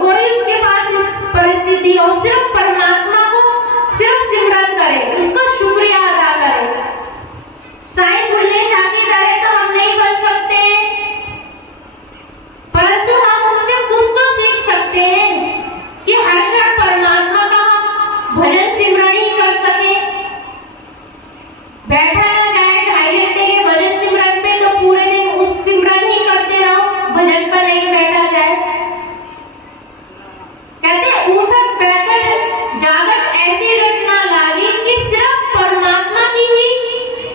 कोई उसके पास इस परिस्थिति हो, सिर्फ परमात्मा को सिर्फ सिमरन करे, उसका शुक्रिया अदा करे। साईं बोले शादी करे तो हम नहीं बन सकते, परंतु हम उनसे कुछ तो सीख सकते हैं कि हर क्षण परमात्मा का भजन सिमरन ही कर सके। बैठा ना जाए 2.5 घंटे के भजन सिमरन पे तो पूरे दिन उस सिमरन ही करते रहो, भजन पर नहीं बैठा जाए। कहते उठक बैठक जागत ऐसी रटना लागी कि सिर्फ परमात्मा की ही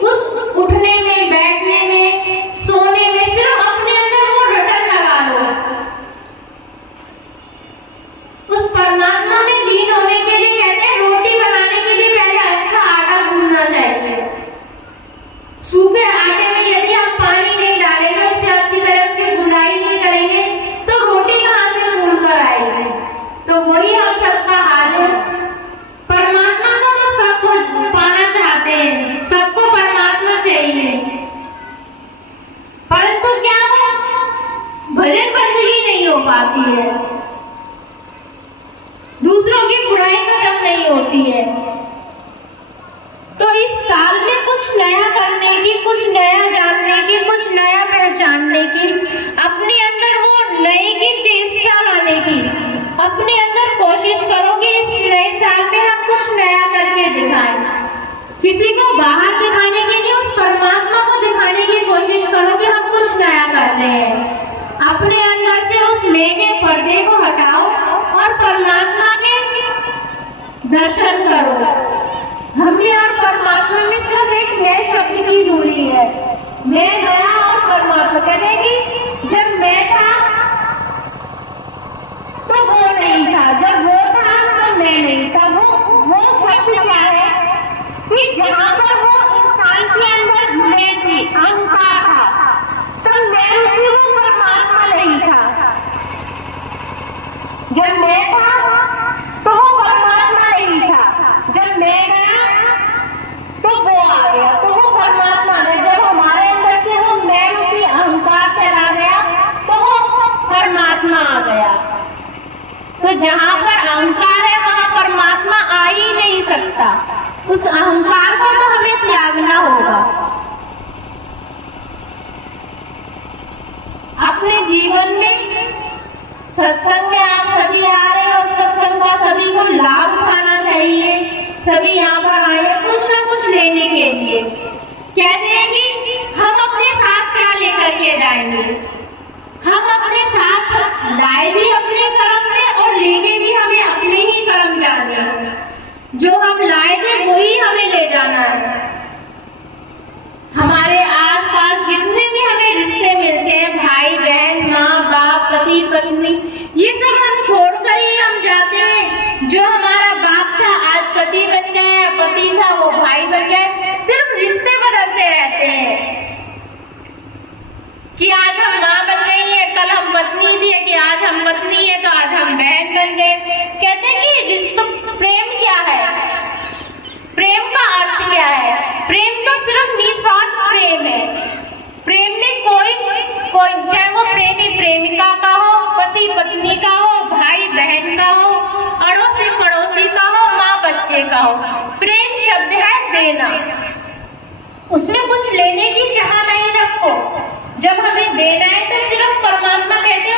उस उठने में, बैठने में, सोने में सिर्फ अपने अंदर वो रटन लगा लो। उस परमात्मा में लीन होने के लिए कहते हैं रोटी बनाने के लिए पहले अच्छा आटा गूंदना चाहिए। सूखे आटे में यदि आप पानी नहीं डालेंगे, उससे अच्छी तरह उसकी गुंदाई नहीं करेंगे तो रोटी कहां से फूल कर आएगी। तो वही हम सबका हाल है। परमात्मा को तो सब कुछ पाना चाहते हैं, सबको परमात्मा चाहिए, परंतु क्या हो भजन बंदगी नहीं हो पाती है, दूसरों की बुराई खत्म नहीं होती है। तो इस साल में कुछ नया करने की, कुछ नया जानने की, कुछ नया पहचानने की, अपने अंदर वो नए की चेष्टा लाने की, अपने अंदर कोशिश करो कि इस नए साल में हम कुछ नया करके दिखाएं। किसी को बाहर दिखाने के लिए उस परमात्मा को दिखाने की कोशिश करो कि हम कुछ नया कर रहे हैं। अपने अंदर से उस मैं के पर्दे को हटाओ और परमात्मा के दर्शन करो। हमें और परमात्मा में सिर्फ एक मैं शब्द की दूरी है। मैं गया और परमात्मा कहते कि जब मैं था तो वो नहीं था, जब वो था तो मैं नहीं था। वो शब्द क्या है कि जहाँ पर वो इंसान के अंदर मैं थी, अहंकार था, तो मैं रूपी वो परमात्मा नहीं था। जब मैं था तो वो परमात्मा नहीं था, जब मैं गया तो वो आ गया, तो वो परमात्मा है। जब हमारे अंदर से वो मैं रूपी अहंकार चला गया तो वो परमात्मा आ गया। तो जहाँ पर अहंकार है वहाँ परमात्मा आ ही नहीं सकता। उस अहंकार को तो हमें त्यागना होगा। अपने जीवन में सत्संग में आप सभी आ रहे हो, सत्संग का सभी को लाभ उठाना चाहिए। सभी यहाँ पर आए हैं कुछ न कुछ लेने के लिए। कहते हैं कि हम अपने साथ क्या लेकर के जाएंगे। हम अपने साथ लाए भी अपने कर्म थे और लेके भी हमें अपने ही कर्म जाने। जो हम लाए थे वही हमें ले जाना है। हमारे आसपास जितने भी हमें रिश्ते मिलते हैं, भाई बहन, माँ बाप, पति पत्नी, ये सब हम छोड़कर ही हम जाते हैं। जो हमारा बाप था आज पति बन गया, पति था वो भाई बन गया। सिर्फ रिश्ते बदलते रहते हैं कि आज हम माँ बन गई है, कल हम पत्नी थी, कि आज हम पत्नी है तो आज हम बहन बन गए। कहते हैं कि रिश्तों, प्रेम क्या है, प्रेम का अर्थ क्या है। प्रेम तो सिर्फ निस्वार्थ प्रेम है। प्रेम में कोई चाहे वो प्रेमी प्रेमिका का हो, पति पत्नी का हो, भाई बहन का हो, अड़ोसी पड़ोसी का हो, माँ बच्चे का हो। प्रेम शब्द है देना, उसमें कुछ लेने की चाह नहीं रखो। जब हमें देना है तो सिर्फ परमात्मा कहते